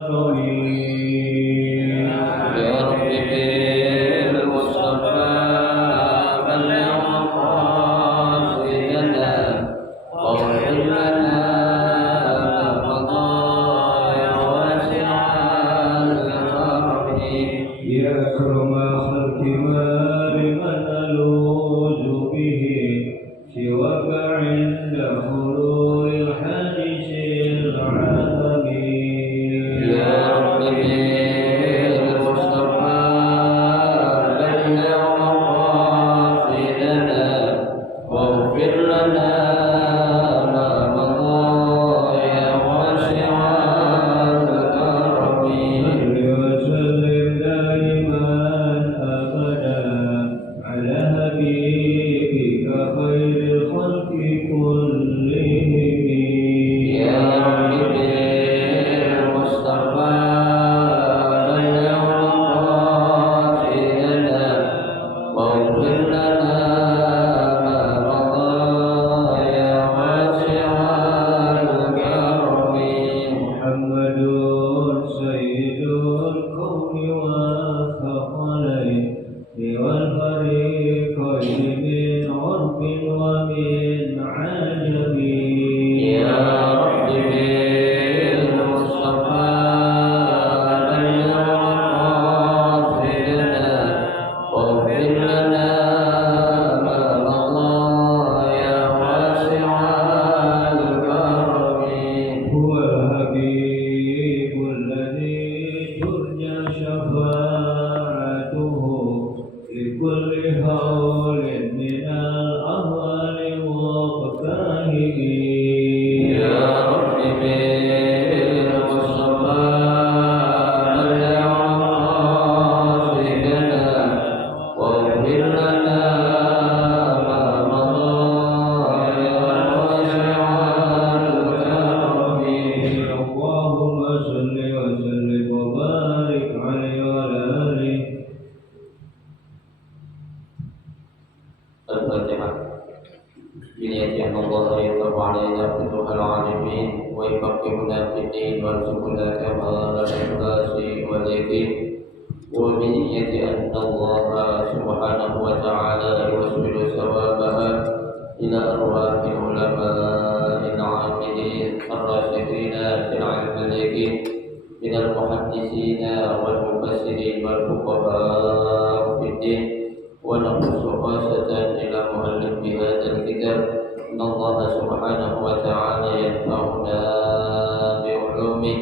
يا رب بالمصطفى بلغ مقاصدنا واغفر لنا ما مضى يا واسع الكرم يا أكرم خلق ما لمن ألوذ به سواك عند حلول الحادث العالمين يا رب بالمصطفى بلغ مقاصدنا واغفر لنا ما مضى يا واسع الكرم صل وسلم دائما أبدا على حبيبك خير الخلق كلهم يا رب بالمصطفى بلغ مقاصدنا واغفر لنا ما مضى يا واسع الكرم محمد سيد الكون والثقلين والفريقين من عرب ومن عجم يا رب بالمصطفى بلغ مقاصدنا واغفر لنا ما مضى يا واسع الكرم هو الحبيب الذي ترجى شفاعته لكل هول من الأهوال ومكاره يا رب بالمصطفى بلغ مقاصدنا واغفر لنا ما مضى يا واسع الكرم اللهم صل وسلم وبارك عليه وعلى آله. الفاتحة بنية أن الله يتوب علينا فتوح العالمين ويفقهنا في الدين وارزقنا كمال الإخلاص واليقين وبنية أن الله سبحانه وتعالى يوصل ثوابها إلى أرواح العلماء العاملين الراسخين في العلم اليقين من المحدثين والمفسرين والفقهاء في الدين ونقص خاصة إلى مؤلف هذا الكتاب إن الله سبحانه وتعالى ينفعنا بعلومه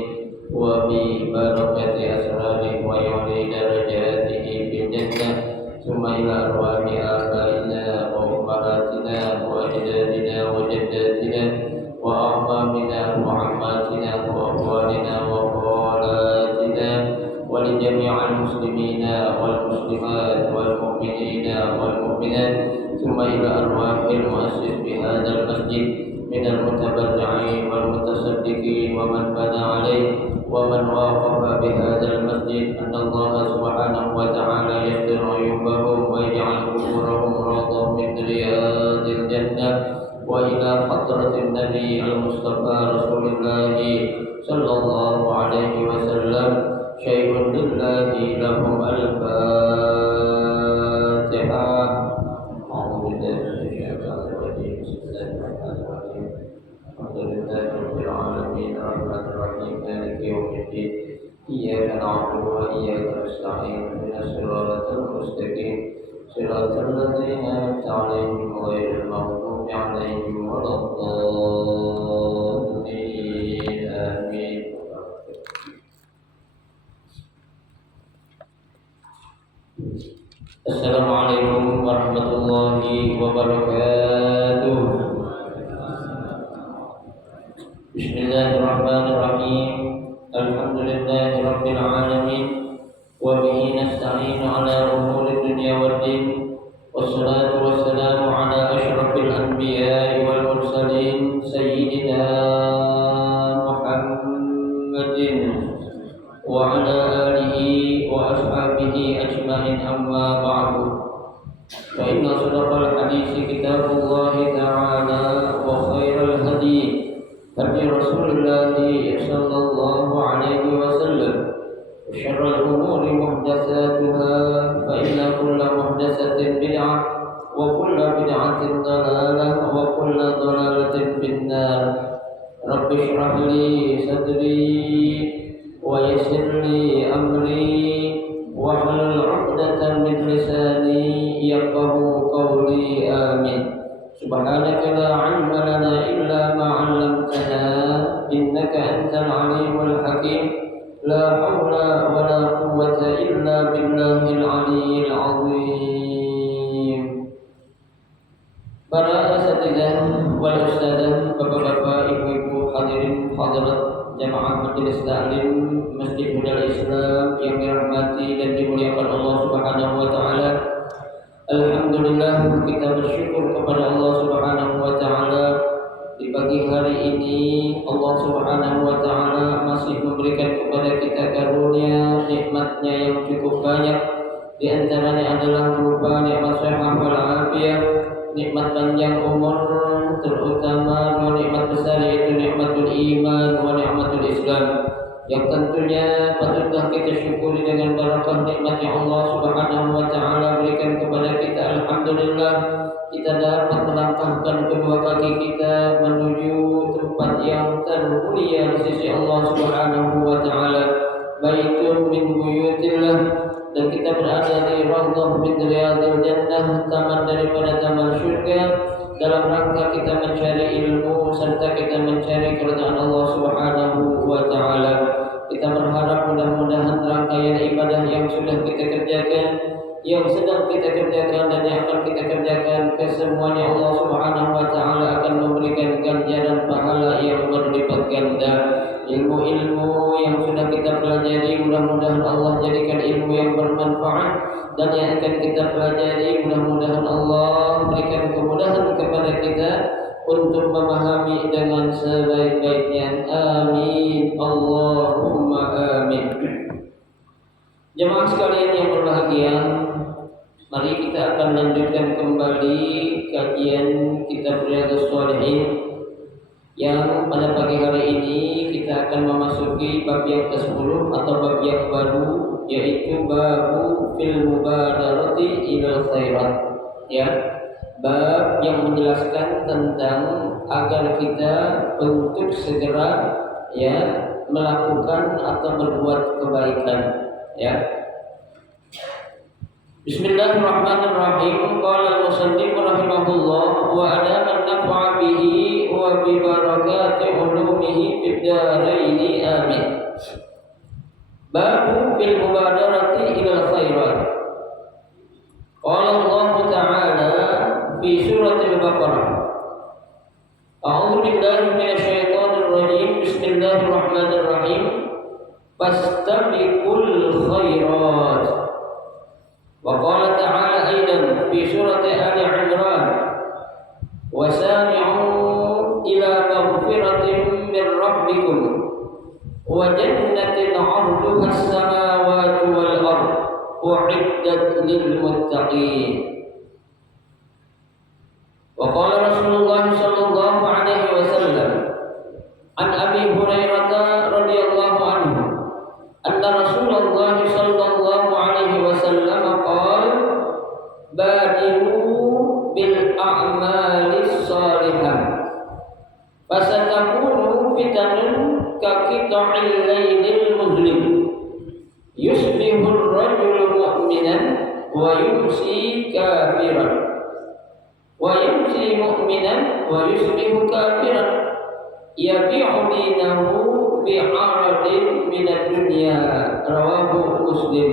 وببركة أسراره ويعلي درجاته في الجنة ثم إلى أرواح آبائنا وأمهاتنا وأجدادنا وجداتنا وأعمامنا وعماتنا وأخواننا وخالاتنا ولجميع المسلمين والمسلمات والمؤمنين والمؤمنات ثم إلى أرواح المؤسس بهذا المسجد من المتبرعين والمتصدقين ومن بنى عليه ومن واقف بهذا المسجد أن الله سبحانه وتعالى يستر عيوبهم ويجعل قبورهم روضة من رياض الجنة وإلى حضرة النبي المصطفى رسول الله صلى الله عليه وسلم شيء لله لهم الفاتحة. أعوذ بالله من الشيطان الرجيم بسم الله الرحمن الرحيم الحمد لله رب العالمين الرحمن الرحيم مالك يوم الدين إياك نعبد وإياك نستعين اهدنا الصراط المستقيم صراط الذين أنعمت عليهم غير المغضوب عليهم ولا الضالين آمين. Assalamualaikum warahmatullahi wabarakatuh. Bismillahirrahmanirrahim. Alhamdulillahi rabbil alamin wa bihi nasta'inu ala umuri dunya waddin. Wassalatu wassalamu ala asyrafil anbiya'i wal mursalin sayyidina Muhammadin wa ala alihi wa ashabihi ajma'in amma ba'du. Fa inna sadaqal hadisi kitabullahi ta'ala wa khairal hadi hadi Rasulullah sallallahu alaihi wasallam وشر الأمور محدثاتها فإن كل محدثة بدعة وكل بدعة ضلالة وكل ضلالة في النار رب اشرح لي صدري ويسر لي أمري واحلل عقدة من لساني يفقهوا قولي آمين سبحانك لا علم لنا إلا ما علمتنا إنك أنت العليم الحكيم لا حول ولا قوة إلا بالله العلي العظيم. Para asatidzah wal ustadzah, bapak-bapak, ibu-ibu, hadirin hadirat jamaah majelis taklim Masjid Hudal Islam yang dirahmati dan dimuliakan Allah Subhanahu wa taala. Alhamdulillah, kita bersyukur kepada Allah Subhanahu wa taala di pagi hari ini Allah Subhanahu wa taala masih memberikan kepada kita karunia nikmatnya yang cukup banyak. Di antaranya adalah berupa nikmat sehat wal afiat, nikmat panjang umur, terutama dua nikmat besar yaitu nikmatul iman wa nikmatul Islam, yang tentunya patutlah kita syukuri dengan barakah nikmat yang Allah Subhanahu wa taala berikan kepada kita. Alhamdulillah, kita dapat melangkahkan kedua kaki kita menuju tempat yang termulia di sisi Allah Subhanahu wa taala, baitun min buyutillah, dan kita berada di raudhah min riyadil jannah, taman daripada taman surga, dalam rangka kita mencari ilmu serta kita mencari keridhaan Allah Subhanahu wa taala. Kita berharap mudah-mudahan rangkaian ibadah yang sudah kita kerjakan, yang sedang kita kerjakan dan yang akan kita kerjakan, kesemuanya Allah Subhanahu wa taala akan memberikan ganjaran pahala yang berlipat ganda. Ilmu-ilmu yang sudah kita pelajari mudah-mudahan Allah jadikan ilmu yang bermanfaat, dan yang akan kita pelajari mudah-mudahan Allah berikan kemudahan kepada kita untuk memahami dengan sebaik-baiknya. Amin Allahumma amin. Jemaah sekalian yang berbahagia, mari kita akan lanjutkan kembali kajian kitab Riyadhus Shalihin, yang pada pagi hari ini kita akan memasuki bab yang ke-10 atau bab yang baru, yaitu babu fil mubadarati ilal khairat, ya, bab yang menjelaskan tentang agar kita untuk segera melakukan atau berbuat kebaikan, ya. Bismillahirrahmanirrahim. Qala al-musannif rahimahullah wa adama an-naf'a bihi wa bi barakati ulumihi fid dharain amin. Babu fil mubadarati ilal khairat. Qala Allah Ta'ala fi surah Al-Baqarah. A'udzu billahi minasy syaithanir rajim. Bismillahirrahmanirrahim. Fastabiqul khairat. وقال تعالى أيضا في سورة آل عمران وسارعوا إلى مغفرة من ربكم وجنة عرضها السماوات والأرض أعدت للمتقين. وقال رسول الله صلى الله عليه وسلم عن أبي هريرة رضي الله عنه أن رسول الله صلى الله عليه وسلم قال بادروا بالأعمال الصالحة فستكون فتن كقطع الليل المظلم يصبح الرجل مؤمنا ويمسي كافرا ويمسي مؤمنا ويصبح كافرا يبيع دينه بعرض من الدنيا. Rawahu Muslim.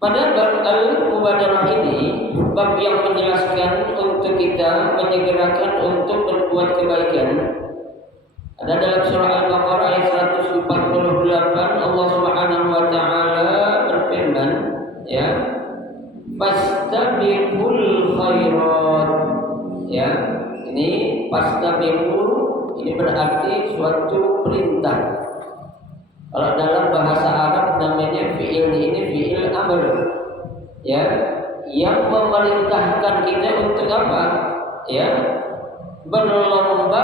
Pada bab al-mubadarah ini, bab yang menjelaskan untuk kita menyegerakan untuk berbuat kebaikan. Ada dalam surah Al-Baqarah ayat 148, Allah Subhanahu wa taala berfirman, ya, fastabiqul khairat. Ya, ini fastabiqul ini berarti suatu perintah. Kalau dalam bahasa Arab namanya fi'il ini fi'il amr, ya, yang memerintahkan kita untuk apa? Ya, berlomba-lomba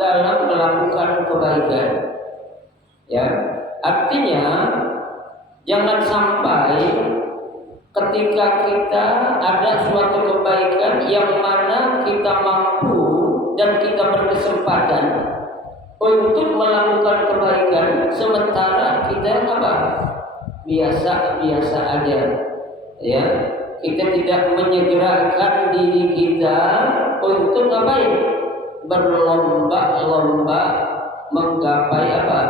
dalam melakukan kebaikan. Ya, artinya jangan sampai ketika kita ada suatu kebaikan yang mana kita mampu dan kita berkesempatan untuk melakukan kebaikan, sementara kita apa? Biasa-biasa aja. Ya, kita tidak menyegerakan diri kita untuk apa? Berlomba-lomba menggapai apa?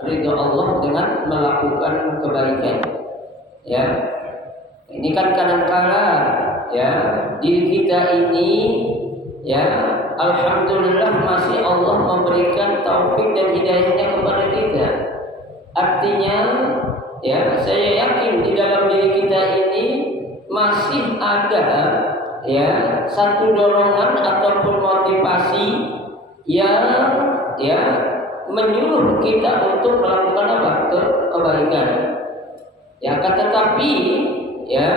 Ridho Allah dengan melakukan kebaikan. Ya, ini kan kadang-kala ya diri kita ini ya alhamdulillah masih Allah memberikan taufik dan hidayahnya kepada kita. Artinya ya saya yakin di dalam diri kita ini masih ada ya satu dorongan ataupun motivasi yang ya menyuruh kita untuk melakukan apa? Kebaikan. Ya, tetapi ya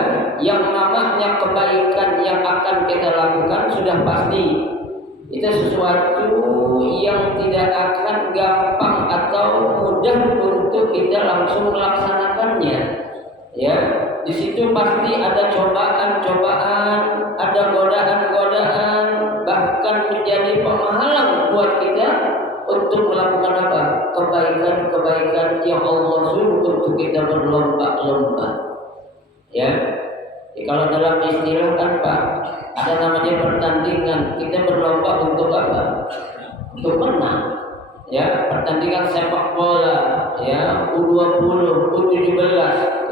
yang namanya kebaikan yang akan kita lakukan sudah pasti itu sesuatu yang tidak akan gampang atau mudah untuk kita langsung melaksanakannya. Ya, di situ pasti ada cobaan-cobaan, ada godaan-godaan, bahkan menjadi penghalang buat kita untuk melakukan apa? Kebaikan-kebaikan yang Allah suruh untuk kita berlomba-lomba. Ya, kalau dalam istilah kan Pak, ada namanya pertandingan. Kita berlomba untuk apa? Untuk menang. Ya, pertandingan sepak bola, ya U20, U17,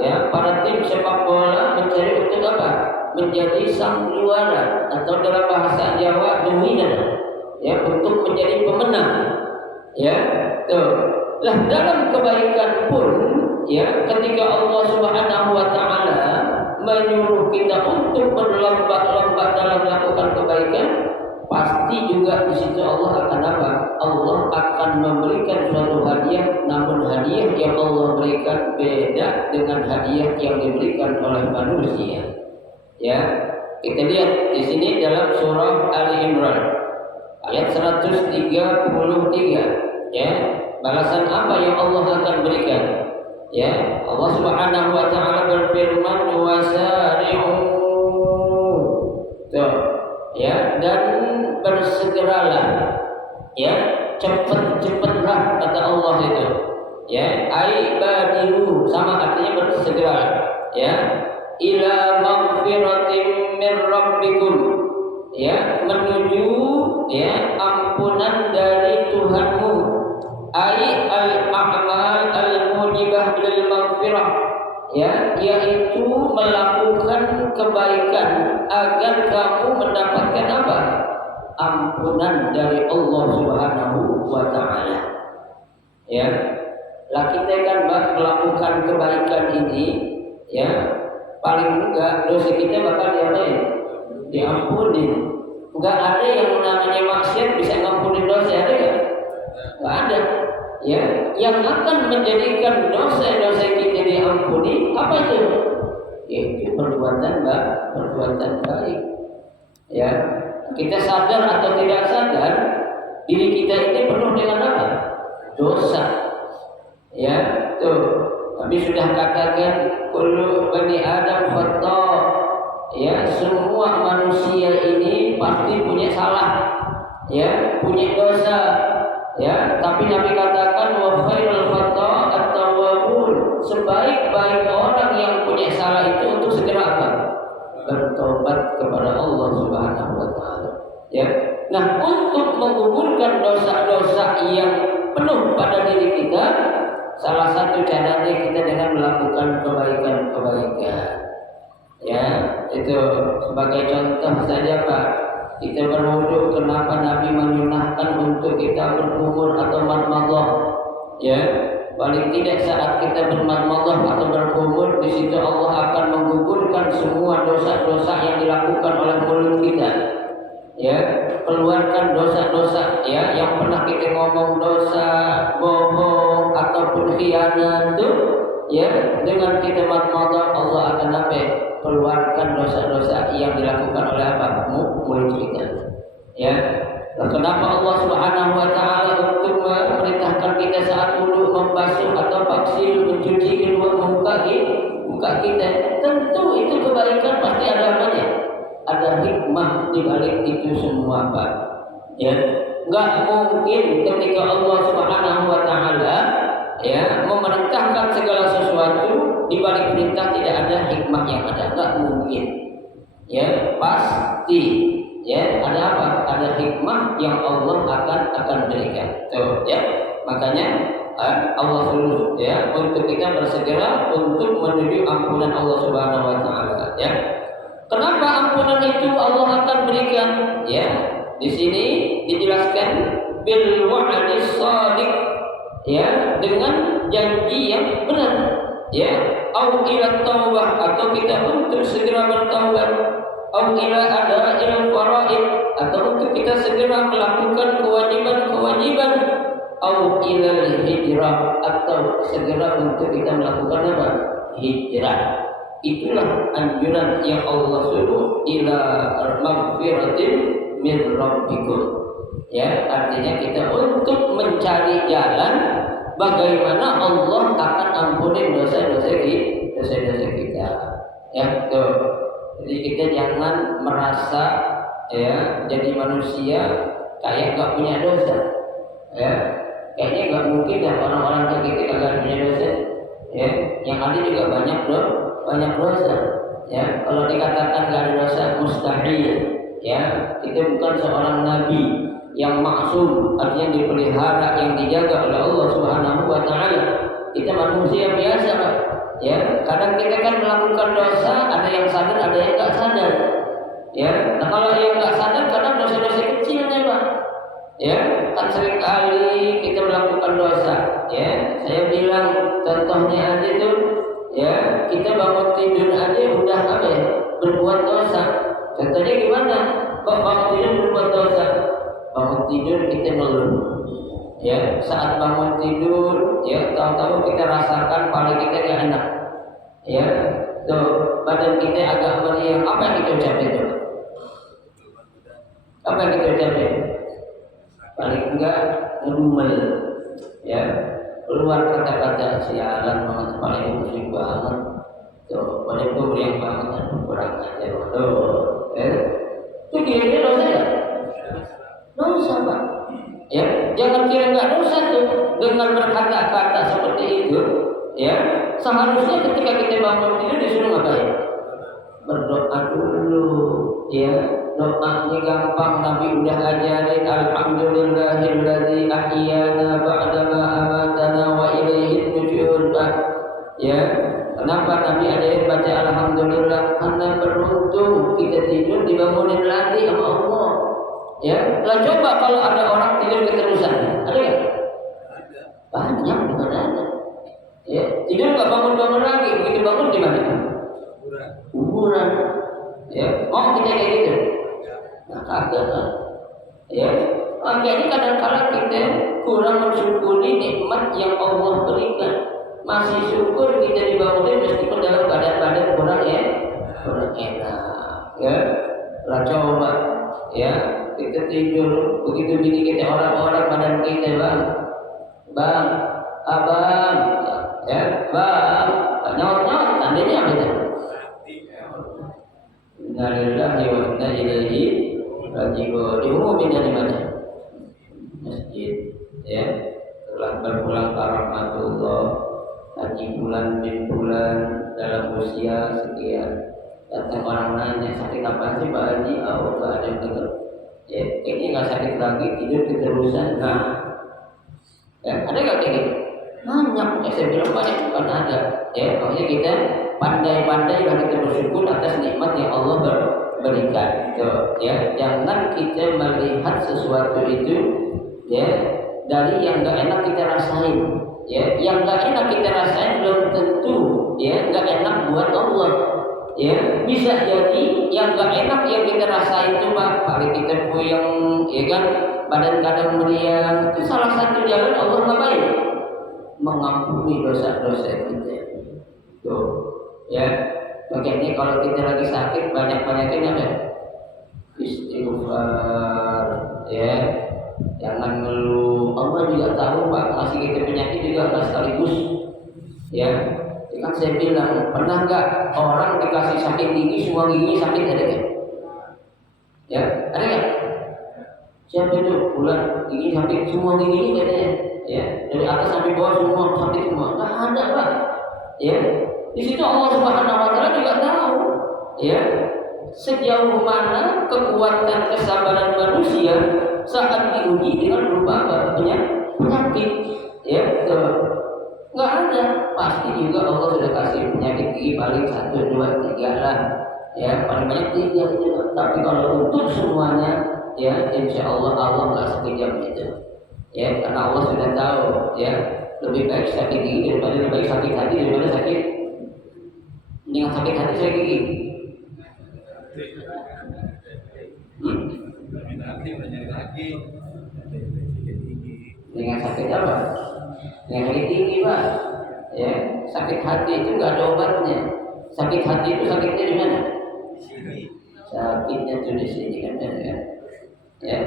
ya para tim sepak bola mencari untuk apa? Menjadi sang juara atau dalam bahasa Jawa dominan. Ya, untuk menjadi pemenang. Ya, tuh. Lah dalam kebaikan pun ya ketika Allah Subhanahu wa taala menyuruh kita untuk berlomba-lomba dalam melakukan kebaikan, pasti juga di situ Allah akan apa? Allah akan memberikan suatu hadiah, namun hadiah yang Allah berikan beda dengan hadiah yang diberikan oleh manusia. Ya, kita lihat di sini dalam surah Ali Imran ayat 133. Ya, balasan apa yang Allah akan berikan? Ya, Allah Subhanahu wa taala berfirman wasari'u. Tuh, ya, dan bersegeralah. Ya, cepat-cepatlah kata Allah itu. Ya, ai badiru sama artinya bersegera. Ya, ila maghfiratin min rabbikum. Ya, menuju ya ampunan dari Tuhanmu. Ai al-a'mal al-mujibah lil maghfirah, ya, yaitu melakukan kebaikan agar kamu mendapatkan apa? Ampunan dari Allah Subhanahu wa taala. Ya, lah kita kan melakukan kebaikan ini, ya, paling enggak dosa kita bakal diampuni. Enggak ada yang namanya maksiat bisa ngampunin dosa, ada enggak? Enggak ada. Ya, yang akan menjadikan dosa-dosa kita diampuni apa itu? Yaitu perbuatan baik. Ya, kita sadar atau tidak sadar diri kita ini penuh dengan apa? Dosa. Ya, tuh. Kami sudah katakan kullu bani Adam khata'. Ya, semua manusia ini pasti punya salah. Ya, punya dosa. Ya, tapi Nabi katakan wa khairul khata' at-tawwabun. Sebaik-baik orang yang punya salah itu untuk segera apa? Bertobat kepada Allah Subhanahu wa taala. Ya. Nah, untuk menggugurkan dosa-dosa yang penuh pada diri kita, salah satu caranya kita dengan melakukan kebaikan-kebaikan. Ya, itu sebagai contoh saja Pak. Kita berwudu, kenapa Nabi menyunahkan untuk kita berkumur atau madmadah? Ya, paling tidak saat kita bermadmadah atau berkumur, di situ Allah akan menggugurkan semua dosa-dosa yang dilakukan oleh mulut kita. Ya, keluarkan dosa-dosa ya yang pernah kita ngomong dosa bohong ataupun khianat itu, ya, dengan kita madmadah Allah akan apa? Keluarkan dosa-dosa yang dilakukan oleh apa? Mulut kita. Ya. Kenapa Allah Subhanahu wa taala untuk memerintahkan kita saat wudu membasuh atau vaksin mencuci kedua muka kita, tentu itu kebaikan pasti ada apanya, ada hikmah di balik itu semua, Pak. Ya, nggak mungkin ketika Allah Subhanahu Wa Taala ya memerintahkan segala sesuatu di balik perintah tidak ada hikmah yang ada, nggak mungkin. Ya, pasti. Ya, ada apa? Ada hikmah yang Allah akan berikan. Tuh, ya. Makanya Allah suruh ya untuk kita bersegera untuk menuju ampunan Allah Subhanahu Wa Taala. Ya. Kenapa ampunan itu Allah akan berikan? Ya, di sini dijelaskan bil wa'dis shadiq, ya, dengan janji yang benar. Ya, au ila taubah, atau kita untuk segera bertaubat, au ila ada'il faraid, atau untuk kita segera melakukan kewajiban-kewajiban, au ila hijrah, atau segera untuk kita melakukan apa? Hijrah. Itulah anjuran yang Allah suruh ila maghfiratin min rabbikum. Ya, artinya kita untuk mencari jalan bagaimana Allah akan ampuni dosa-dosa kita. Ya, tuh. Jadi kita jangan merasa ya jadi manusia kayak nggak punya dosa. Ya, kayaknya nggak mungkin ya orang-orang kayak gitu kagak punya dosa. Ya, yang ada juga banyak dosa. Ya, kalau dikatakan nggak ada dosa mustahil. Ya, kita bukan seorang nabi yang maksum, artinya dipelihara, yang dijaga oleh Allah Subhanahu Wa Taala. Kita manusia biasa, Pak. Ya, kadang kita kan melakukan dosa, ada yang sadar, ada yang nggak sadar. Ya, nah kalau yang nggak sadar, kadang dosa-dosa kecilnya, Pak. Ya, kan sering kali kita melakukan dosa. Ya, saya bilang contohnya aja tuh, ya, kita bangun tidur aja udah apa ya, berbuat dosa. Contohnya gimana? Kok bangun tidur berbuat dosa? Bangun tidur kita ngeluh. Ya, saat bangun tidur, ya, tahu-tahu kita rasakan kepala kita gak enak. Ya, tuh badan kita agak meriang. Apa yang kita ucapin itu? Apa yang kita ucapin? Paling enggak ngedumel. Ya, keluar kata-kata sialan banget, paling musik banget. Tuh, paling gue meriang banget, kurang ajar. Tuh, itu kira-kira dosa ya? Dosa, Pak. Ya, jangan kira nggak dosa tuh dengan berkata-kata seperti itu. Ya, seharusnya ketika kita bangun tidur disuruh ngapain? Berdoa dulu. Ya, doanya gampang, Nabi udah ajarin. Alhamdulillahilladzi ahyana ba'dama amatana wa ilaihin nusyur. Ya, kenapa Nabi ajarin baca alhamdulillah? Karena beruntung kita tidur dibangunin lagi sama Allah. Ya, lah coba kalau ada orang tidur keterusan, ada nggak? Banyak, bukan ada. Ya, tidur nggak bangun lagi, begitu bangun di mana? Kuburan. Ya, mau kita kayak gitu? Nah, kagak kan? Ya, makanya kadang-kala kita kurang mensyukuri nikmat yang Allah berikan. Masih syukur kita dibangunin meskipun dalam badan kurang enak. Ya, lah coba. Ya, kita tidur begitu bini kita orang-orang badan kita, bang, abang, ya, bang, nyot-nyot, tandanya apa itu? Innalillahi wa inna ilaihi raji'un. Diumumin dari mana? Masjid. Ya, telah berpulang ke rahmatullah, haji bulan dalam usia sekian. Datang orang nanya, sakit apa sih Pak Haji? Oh, nggak ada yang dengar. Ya, ini nggak sakit lagi, tidur keterusan. Nah, ya, ada nggak kayak gitu? Banyak. Saya bilang banyak, bukan ada. Ya, maksudnya kita pandai-pandai dan kita bersyukur atas nikmat yang Allah berikan. Tuh, ya, jangan kita melihat sesuatu itu, ya, dari yang nggak enak kita rasain. Ya, yang nggak enak kita rasain belum tentu, ya, nggak enak buat Allah. Ya, bisa jadi yang gak enak yang kita rasain itu, Pak, paling kita puyeng, ya kan, badan kadang meriang. Itu salah satu jalan Allah ngapain? Mengampuni dosa-dosa kita. Tuh, ya. Makanya kalau kita lagi sakit banyak-banyakin apa? Istighfar, ya. Jangan ngeluh. Allah juga tahu, Pak, masih kita penyakit juga juga nggak sekaligus. Ya, kan saya bilang, pernah nggak orang dikasih sakit gigi, semua giginya sakit, ada nggak? Ya, ada nggak? Siapa itu? Bulan gigi sakit, semua giginya ada ya? Ya, dari atas sampai bawah semua sakit semua. Nggak ada, Pak. Ya, di situ Allah Subhanahu Wa Taala juga tahu. Ya, sejauh mana kekuatan kesabaran manusia saat diuji dengan berupa apa? Penyakit. Ya, nggak ada. Pasti juga Allah sudah kasih penyakit gigi paling 1, 2, 3 lah. Ya, paling banyak 3 juga. Tapi kalau untuk semuanya, ya, insya Allah Allah nggak sekejam itu. Ya, karena Allah sudah tahu. Ya, lebih baik sakit gigi daripada lebih baik sakit hati daripada sakit. Dengan sakit hati saya gigi. Dengan sakit apa? Dengan sakit tinggi, Pak. Ya, sakit hati itu nggak ada obatnya. Sakit hati itu sakitnya di mana? Sakitnya tuh di sini kan, ya. Ya,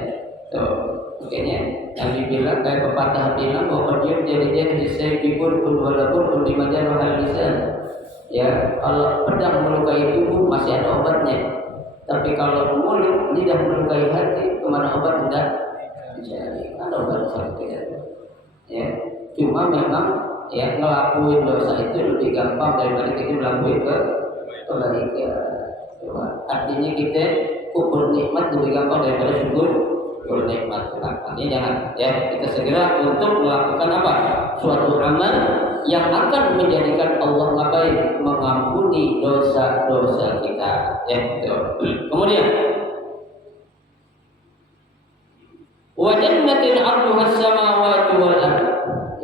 tuh, makanya Nabi bilang kayak pepatah bilang bahwa dia jadi saya pun walaupun di majalah halisan. Ya, kalau pedang melukai tubuh masih ada obatnya. Tapi kalau mulut lidah melukai hati, kemana obat tidak dicari? Ada obat sakit. Ya, cuma memang ya ngelakuin dosa itu lebih gampang daripada kita melakukan kebaikan. Artinya kita ukur nikmat lebih gampang daripada syukur nikmat. Artinya jangan ya kita segera untuk melakukan apa? Suatu amal yang akan menjadikan Allah ngapain? Mengampuni dosa-dosa kita. Ya, betul. Kemudian wa jannatin 'arduhas samawati wal ardh.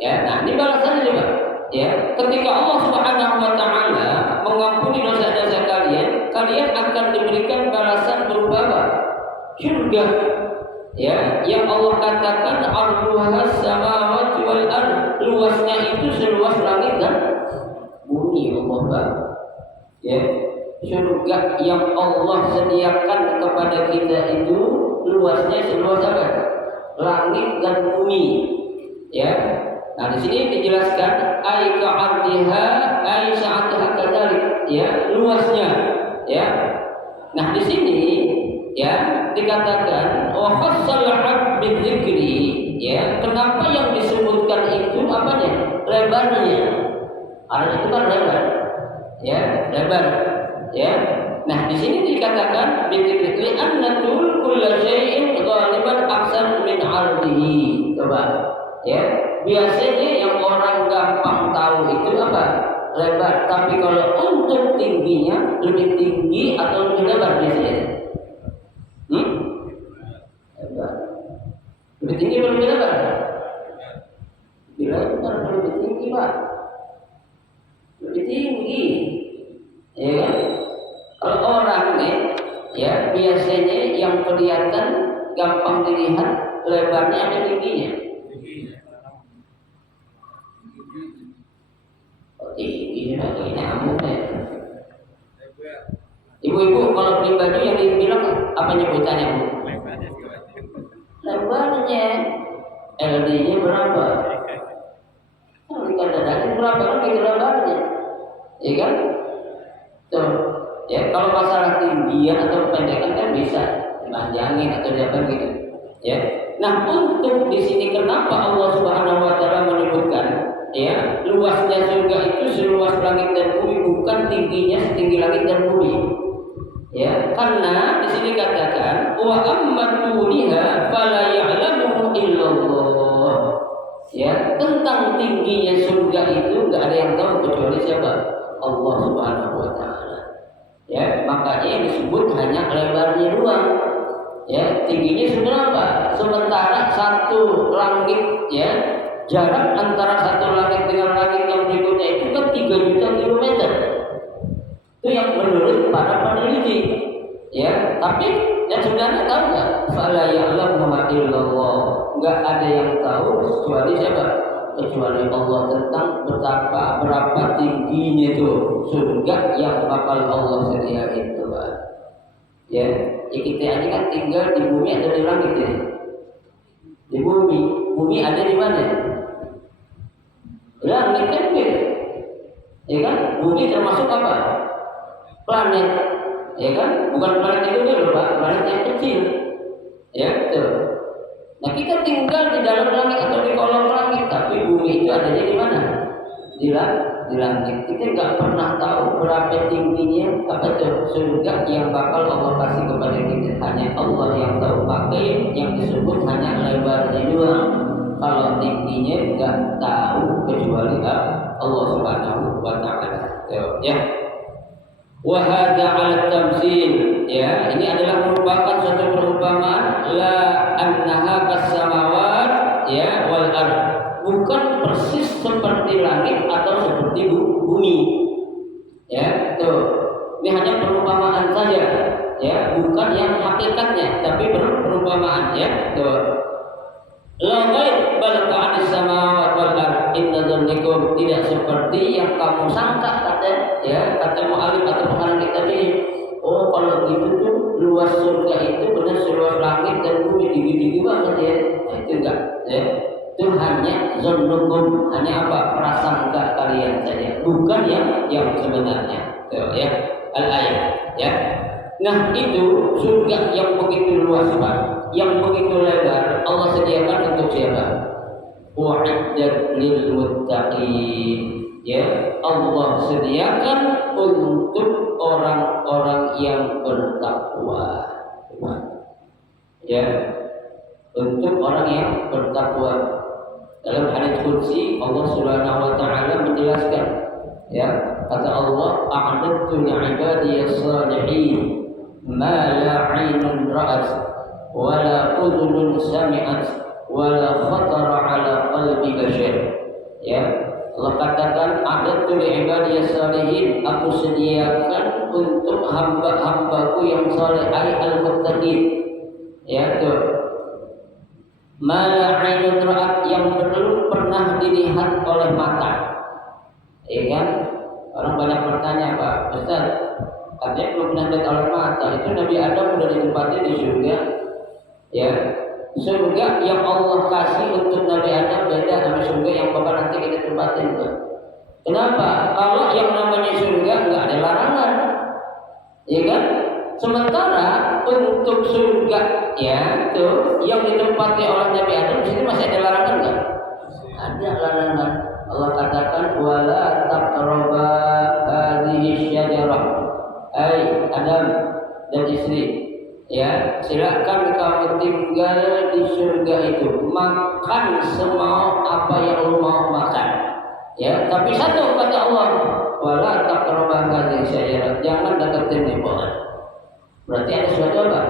Ya, nah ini balasannya juga. Ya, ketika Allah Subhanahu wa taala mengampuni dosa-dosa kalian, kalian akan diberikan balasan berupa apa? Surga. Ya, yang Allah katakan 'arduhas samawati wal ardh, luasnya itu seluas langit dan bumi. Allah, ya, surga yang Allah sediakan kepada kita itu luasnya seluas apa? Langit dan bumi. Ya. Nah, di sini dijelaskan ai ka'ardiha ai sa'ataha kadzalik, ya, luasnya. Ya. Nah, di sini ya dikatakan wa khassal 'abd bidzikri, ya. Kenapa yang disebutkan itu apanya? Lebarnya. Artinya itu kan lebar. Ya, lebar. Ya. Nah, di sini dikatakan bidzikri annatul kullu syai'in ghaliban aksar min 'ardihi. Coba. Ya, biasanya yang orang gampang tahu itu apa? Lebar. Tapi kalau untuk tingginya lebih tinggi atau lebih lebar biasanya? Lebar. Lebih tinggi atau lebih lebar? Lebar, lebih tinggi, Pak. Lebih tinggi. Ya kan? Kalau orang nih, ya biasanya yang kelihatan gampang dilihat lebarnya ada tingginya. Tinggi nyamuknya. Ibu-ibu kalau beli baju yang dibilang apa nyebutannya, Bu? Lebarnya. LD-nya berapa? Kalau ikan dadanya berapa kan gitu lebarnya? Ya kan? Tuh. Ya, kalau masalah tinggian atau pendekan kan bisa dipanjangin atau diapain gitu. Ya. Nah, untuk di sini kenapa Allah Subhanahu wa taala menyebutkan ya, luasnya surga itu seluas langit dan bumi, bukan tingginya setinggi langit dan bumi. Ya, karena di sini katakan wa ammatuha fala ya'lamu illallah. Ya, tentang tingginya surga itu enggak ada yang tahu kecuali siapa? Allah Subhanahu wa taala. Ya, makanya disebut hanya lebarnya doang. Ya, tingginya seberapa? Sementara satu langit, ya, jarak antara satu langit dengan langit yang berikutnya itu kan 3 juta kilometer. Itu yang menurut para peneliti. Ya, tapi yang sebenarnya tahu nggak? Fala ya'lamu illallah. Nggak ada yang tahu kecuali siapa? Kecuali Allah tentang berapa tingginya itu surga yang bakal Allah sediain itu, Pak. Ya, kita aja kan tinggal di bumi atau di langit ya? Di bumi. Bumi ada di mana? Ya kan? Bumi termasuk apa? Planet. Ya kan? Bukan planet yang gede loh, Pak. Planet yang kecil. Ya, betul. Nah, kita tinggal di dalam langit atau di kolong langit, tapi bumi itu adanya di mana? Di langit. Kita nggak pernah tahu berapa tingginya apa itu surga yang bakal Allah kasih kepada kita. Hanya Allah yang tahu. Pakai yang disebut hanya lebarnya doang. Kalau tingginya nggak tahu kecuali Allah Subhanahu wa Ta'ala. Ya. Wahada ala tamsil. Ya, ini adalah merupakan suatu perumpamaan la annaha kasamawat ya wal ard. Bukan persis seperti langit atau seperti bumi. Ya, tuh. Ini hanya perumpamaan saja. Ya, bukan yang hakikatnya, tapi perumpamaan ya. Tuh. La ghaib bal ka'anis samawat wal ard inna dzannikum, tidak seperti yang kamu sangka kata mu'alif atau pengarang kita tadi. Oh, kalau gitu tuh luas surga itu benar seluas langit dan bumi, tinggi-tinggi banget ya. Nah, itu enggak ya. Itu hanya dzannukum, hanya apa? Prasangka kalian saja, bukan yang sebenarnya. Tuh ya, al-ayat ya. Nah, itu surga yang begitu luas, Pak, yang begitu lebar, Allah sediakan untuk siapa? U'iddat lil muttaqin. Ya, Allah sediakan untuk orang-orang yang bertakwa. Ya, untuk orang yang bertakwa. Dalam hadits qudsi Allah Subhanahu wa Ta'ala menjelaskan, ya, kata Allah, a'adtu li'ibadiyas salihin ma la 'ainun ra'at wa la udhunun sami'at wa la khatara 'ala qalbi bashar. Ya, Allah katakan, a'adtu li'ibadiyas salihin, aku sediakan untuk hamba-hambaku yang saleh, ay al-muttaqin. Ya, tuh. Ma la 'ainun ra'at, yang belum pernah dilihat oleh mata. Ya kan? Orang banyak bertanya, Pak Ustaz, katanya belum pernah dilihat oleh mata. Itu Nabi Adam sudah ditempati di surga. Ya, surga yang Allah kasih untuk Nabi Adam beda sama surga yang bakal nanti kita tempatin, Pak. Kenapa? Kalau yang namanya surga nggak ada larangan, ya kan? Sementara untuk surga ya tuh yang ditempati oleh Nabi Adam di sini masih ada larangan nggak? Ada larangan. Allah katakan wala taqraba hadhihi syajarah. Hai Adam dan istri, ya, silakan kamu tinggal di surga itu, makan semau apa yang lu mau makan. Ya, tapi satu kata Allah, wala taqraba hadhihi syajarah, jangan deketin nih pohon. Berarti ada suatu apa?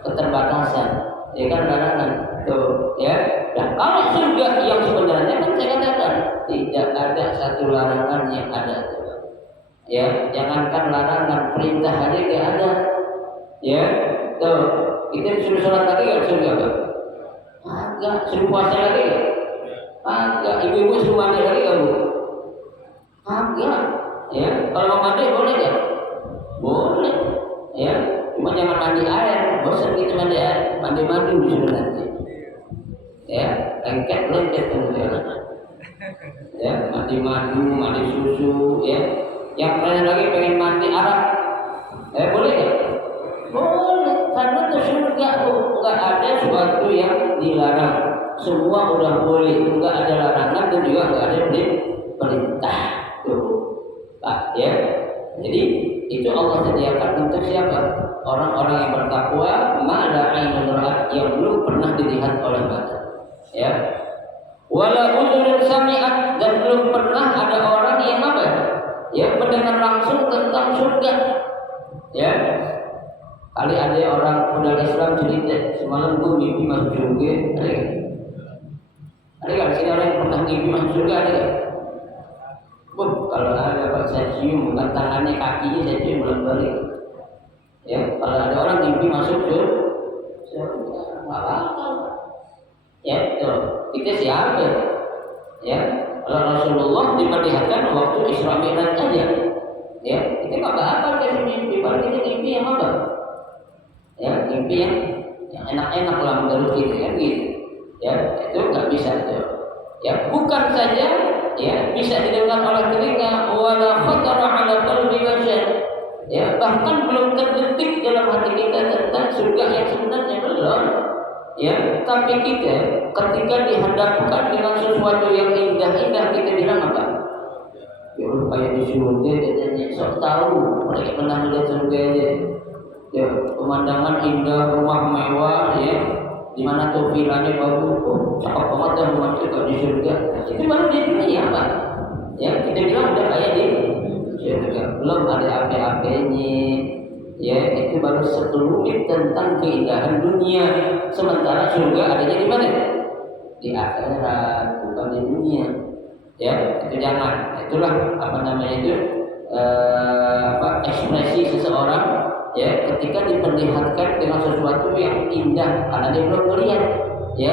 Keterbatasan, ya kan, larangan. Tuh, ya. Nah, kalau surga yang sebenarnya kan saya katakan tidak ada satu larangan yang ada. Ya, jangankan larangan, perintah aja nggak ada. Ya, tuh, kita disuruh sholat lagi nggak surga, Pak? Agak, suruh puasa lagi nggak? Agak, ibu-ibu suruh mandi lagi nggak, Bu? Agak, ya. Kalau mau mandi boleh nggak? Boleh. Ya, cuma jangan mandi air, bosan kita mandi air, mandi madu disuruh nanti. Ya, lengket kemudian. Ya, mandi madu, mandi susu, ya. Yang lain lagi pengen mandi arak, boleh nggak? Boleh, karena ke surga tuh nggak ada sesuatu yang dilarang, semua udah boleh, nggak ada larangan dan juga nggak ada perintah, tuh, Pak, ya. Jadi itu Allah sediakan untuk siapa? Orang-orang yang bertakwa, ma'la 'ainun ra'at, yang belum pernah dilihat oleh mata. Ya. Wala udhunun sami'at, dan belum pernah ada orang yang apa? Ya, mendengar langsung tentang surga. Ya. Kali ada orang modal Islam cerita, semalam gue mimpi masuk surga. Ada nggak di sini orang yang pernah mimpi masuk surga? Ada nggak? Kalau ada Pak, saya cium, bukan tangannya, kakinya saya cium bolak-balik. Ya, kalau ada orang mimpi masuk surga, nggak apa-apa. Ya, tuh, kita siapa? Ya, kalau Rasulullah diperlihatkan waktu Isra Mi'raj aja. Ya, kita nggak apa-apa kayak mimpi, paling kita mimpi yang apa? Ya, mimpi yang enak-enak lah menurut kita kan gitu. Ya, itu nggak bisa tuh. Ya, bukan saja ya bisa didengar oleh telinga, wala khatara ala qalbi bashar, ya bahkan belum terdetik dalam hati kita tentang surga yang sebenarnya belum, ya tapi kita ketika dihadapkan dengan sesuatu yang indah-indah kita bilang apa? Ya kayak di surga katanya sok tahu mereka pernah melihat surga aja, ya pemandangan indah, rumah mewah, ya di mana tuh vilanya bagus, cakep banget dan rumah itu di surga. Itu baru di dunia apa? Ya kita bilang udah kayak di surga, belum ada apa-apanya. Ya itu baru sekelumit tentang keindahan dunia. Sementara surga adanya di mana? Di akhirat, bukan di dunia. Ya itu jangan. Itulah apa namanya itu ekspresi seseorang. Ya, ketika diperlihatkan dengan sesuatu yang indah karena dia belum melihat, ya,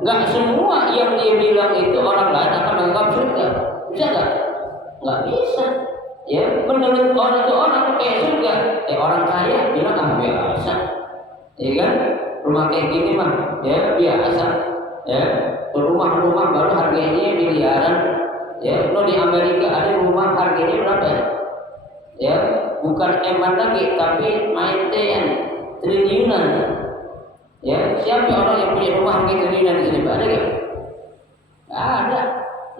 nggak semua yang dia bilang itu orang lain akan menganggap surga, bisa nggak? Nggak bisa, ya. Menurut orang itu orang kayak surga, orang kaya bilang biasa, ya kan? Rumah kayak gini mah, ya biasa, ya. Rumah-rumah baru harganya miliaran, ya. Lo di Amerika ada rumah harganya berapa? Ya, bukan eman lagi tapi main triliunan. Ya, siapa orang yang punya rumah harga triliunan di sini? Ada nggak? Ada.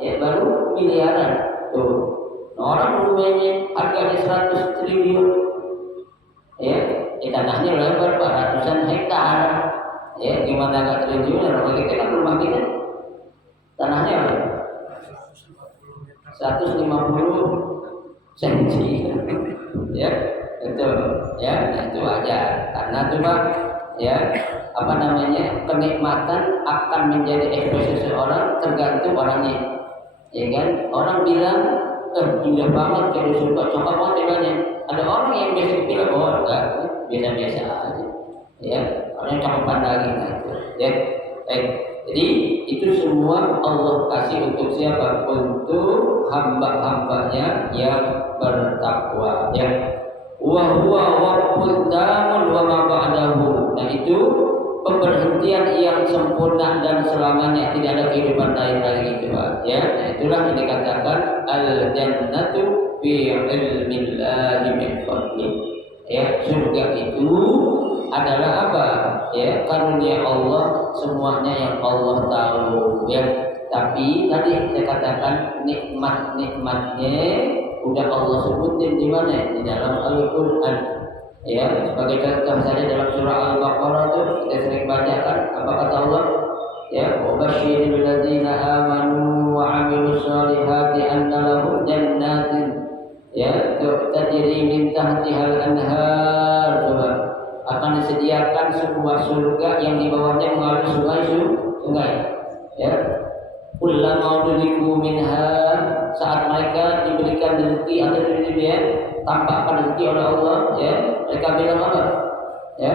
Ya, baru miliaran. Tuh, orang rumahnya harganya 100 triliun. Ya, tanahnya lebar ratusan hektar. Ya, gimana nggak triliunan? Orang kita kan rumah kita tanahnya 150 sensi, ya itu, ya itu aja karena coba ya apa namanya kenikmatan akan menjadi ekspresi seseorang tergantung orangnya, ya kan? Orang bilang indah banget kalau suka coklat banget bilangnya. Ada orang yang biasa bilang enggak biasa-biasa aja, ya orang yang cakepan lagi gitu, ya. Jadi itu semua Allah kasih untuk siapa? Untuk hamba-hambanya yang bertakwa, ya. Wa huwa waqtul tamun wa ma ba'dahu. Nah itu pemberhentian yang sempurna dan selamanya, tidak ada kehidupan lain lagi itu, Pak. Ya, nah, itulah yang dikatakan al jannatu fi ilmillahi min fadli. Ya, surga itu adalah apa? Ya, karunia Allah, semuanya yang Allah tahu, ya. Tapi tadi saya katakan nikmat-nikmatnya udah Allah sebutin di mana? Di dalam Al-Qur'an. Ya, sebagai contoh saja dalam surah Al-Baqarah itu kita sering bacakan apa kata Allah? Ya, wa basyiril ladzina amanu wa 'amilus shalihati anna lahum jannatin ya tajri min tahtihal anhar. Coba akan disediakan sebuah surga yang di bawahnya mengalir sungai. Ya, kullama udriku minha, saat mereka diberikan rezeki atau diberi ya tanpa akan rezeki oleh Allah, ya mereka bilang apa? Ya,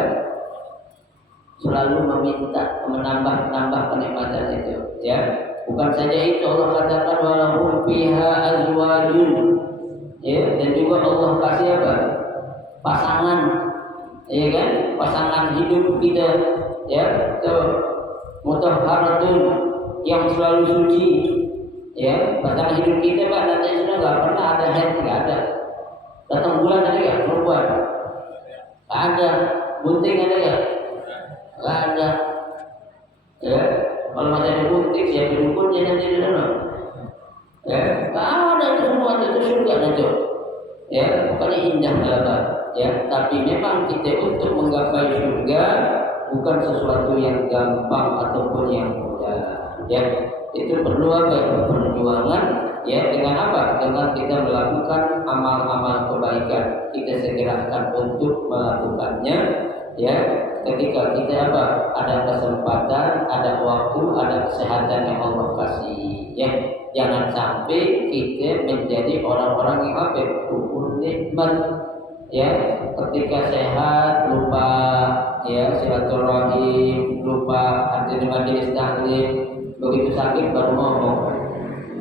selalu meminta menambah kenikmatan itu, ya. Bukan saja itu, Allah katakan walahum fiha azwajun, ya, dan juga Allah kasih apa? Pasangan, ya kan? Pasangan hidup kita, ya, mutahharatun, yang selalu suci, ya. Pasangan hidup kita Pak nanti sudah nggak pernah ada haid, nggak ada. Datang bulan ada nggak? Perempuan nggak ada, bunting ada nggak? Nggak ada. Ya, kalau masih ada bunting siapa dukunnya nanti di sana? Ya, nggak ada itu semua, itu surga nanti. Ya, bukannya indah dalam, ya, tapi memang kita untuk menggapai surga bukan sesuatu yang gampang ataupun yang mudah. Ya, itu perlu apa? Perjuangan, ya, dengan apa? Dengan kita melakukan amal-amal kebaikan. Kita segerakan untuk melakukannya, ya. Ketika kita apa? Ada kesempatan, ada waktu, ada kesehatan yang Allah kasih, ya. Jangan sampai kita menjadi orang-orang yang apa? Kufur nikmat, ya. Ketika sehat lupa, ya, silaturahim, lupa hadir di majelis taklim. Begitu sakit baru ngomong,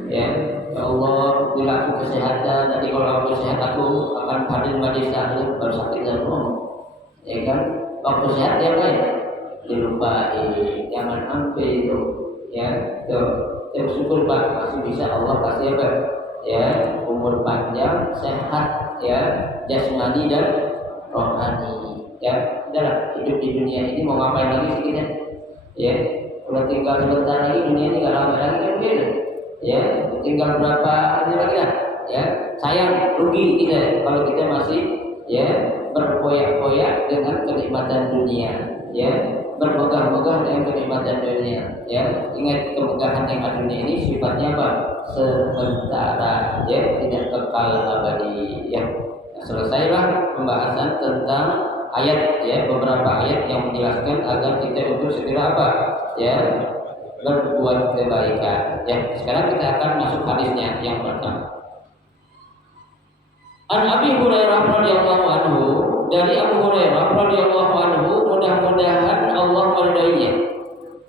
ya Allah bila aku kesehatan, nanti kalau aku sehat aku akan hadir majelis taklim. Baru sakit baru ngomong, ya kan? Waktu sehat ya kan dilupain, jangan sampai itu, ya. Tuh bersyukur Pak, masih bisa Allah kasih apa? Ya, umur panjang, sehat, ya, jasmani dan rohani. Ya, udahlah, hidup di dunia ini mau ngapain lagi sih kita? Ya, kalau tinggal sebentar lagi dunia ini nggak lama lagi kan begitu. Ya, tinggal berapa hari lagi lah. Ya, sayang rugi kita kalau kita masih ya berpoyak-poyak dengan kenikmatan dunia. Ya, bermegah-megah dengan kenikmatan dunia. Ya, ingat kemegahan nikmat dunia ini sifatnya apa? Sementara, ya, tidak kekal abadi. Ya, selesailah pembahasan tentang ayat, ya, beberapa ayat yang menjelaskan agar kita untuk segera apa? Ya, berbuat kebaikan. Ya, sekarang kita akan masuk hadisnya yang pertama. An Abi Hurairah radhiyallahu anhu, dari Abu Hurairah radhiyallahu anhu, mudah-mudahan Allah meridainya.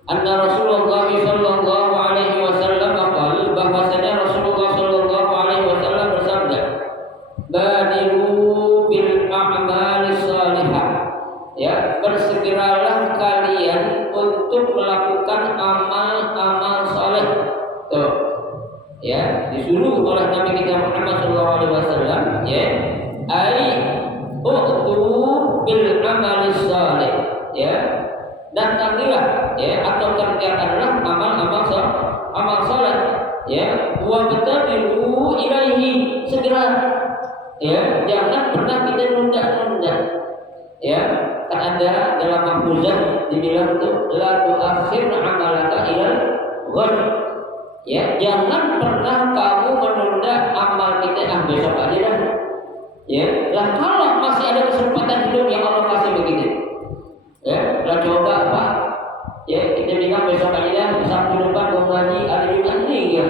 Anna Rasulullah sallallahu alaihi wasallam qala, bahwasanya Rasulullah sallallahu alaihi wasallam bersabda, "Badiru bil a'mali shalihah." Ya, bersegeralah kalian untuk melakukan amal-amal saleh. Tuh. Ya, disuruh oleh Nabi kita Muhammad sallallahu alaihi wasallam, ya, ai u'tu bil amali saleh, ya, datangilah, ya, atau kerjakanlah amal-amal saleh, ya, wa batabiru ilaihi, segera, ya, jangan pernah kita nunda-nunda, ya. Kan ada dalam mahfuzat dibilang tuh la tu'akhir amalaka ilal ghad. Ya, jangan pernah kamu menunda amal kita besok aja dah. Ya, lah kalau masih ada kesempatan hidup yang Allah kasih begitu. Ya, lah coba Pak. Ya, kita bilang besok aja dah, Sabtu depan mau ngaji, ada juga nih ya.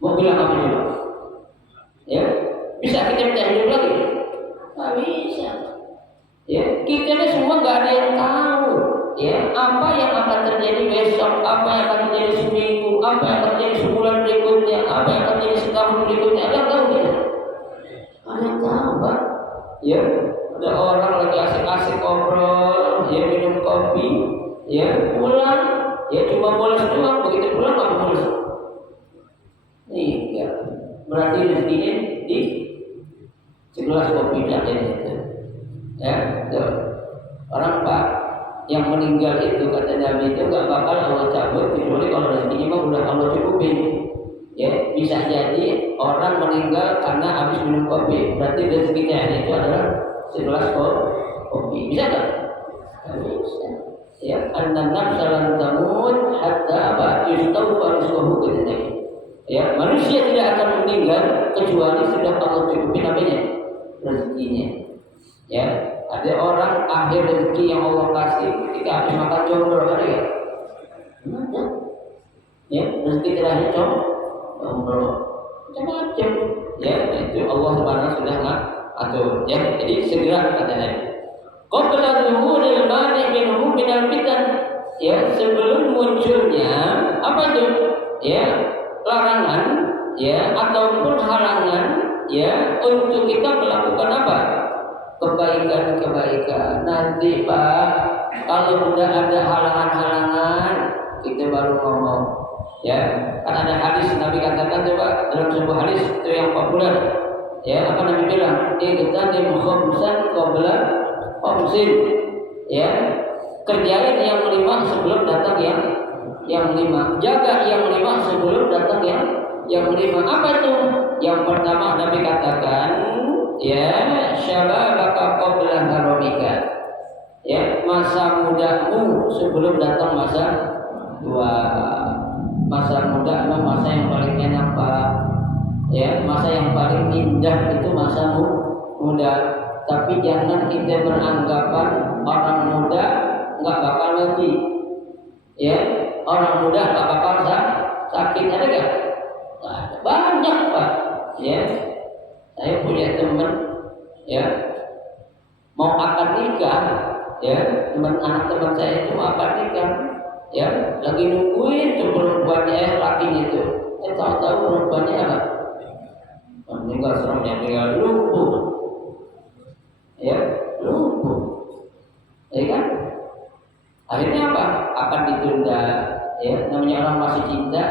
Mau bilang apa juga? Ya, bisa kita minta hidup lagi? Tak bisa. Ya, kita ini semua nggak ada yang tahu. Ya, apa yang akan terjadi besok, apa yang akan terjadi seminggu, apa yang akan terjadi sebulan berikutnya, apa yang akan terjadi setahun berikutnya, ada yang tahu tidak? Ada yang tahu, Pak. Ya, ada orang lagi asik-asik ngobrol, dia minum kopi, ya, pulang, ya cuma bolos doang, begitu pulang nggak bolos. Iya, berarti rezekinya di segelas kopi aja itu. Ya, tuh. Orang Pak yang meninggal itu kata Nabi itu nggak bakal Allah cabut kecuali kalau rezekinya mah udah Allah cukupin. Ya, bisa jadi orang meninggal karena habis minum kopi, berarti rezekinya itu adalah segelas kopi. Bisa nggak? Bisa. Ya, an-nafs lan tamut hatta yustawfa rizquhu katanya. Ya, manusia tidak akan meninggal kecuali sudah Allah cukupin apanya? Rezekinya. Ya, ada orang akhir rezeki yang Allah kasih ketika habis makan jomblo, ada ya? Ada. Ya, rezeki terakhir jomblo, macam-macam. Ya, itu Allah Subhanahu sudah atur. Ya, jadi segera katanya. Qabla zuhuril mani minhu minal fitan. Ya, sebelum munculnya apa itu? Ya, larangan, ya, ataupun halangan, ya, untuk kita melakukan apa? Kebaikan-kebaikan. Nanti Pak, kalau sudah ada halangan-halangan, kita baru ngomong. Ya, kan ada hadis Nabi katakan coba dalam sebuah hadis itu yang populer. Ya, apa Nabi bilang? Iqtadim khamsan qabla khamsin. Ya, kerjain yang 5 sebelum datang yang 5. Jaga yang 5 sebelum datang yang 5. Apa itu? Yang pertama Nabi katakan, ya, syababaka qabla haramika. Ya, masa mudamu sebelum datang masa tua. Masa muda adalah masa yang paling enak Pak. Ya, masa yang paling indah itu masa muda. Tapi jangan kita beranggapan orang muda nggak bakal mati. Ya, orang muda nggak bakal sakit, ada nggak? Banyak Pak. Ya, saya punya teman, ya, mau akad nikah, ya, anak teman saya itu mau akad nikah, ya, lagi nungguin tuh perempuannya lakinya itu, tahu-tahu perempuannya apa? Meninggal seremnya, meninggal lumpuh, ya, lumpuh, ya kan? Akhirnya apa? Akan ditunda, ya, namanya orang masih cinta,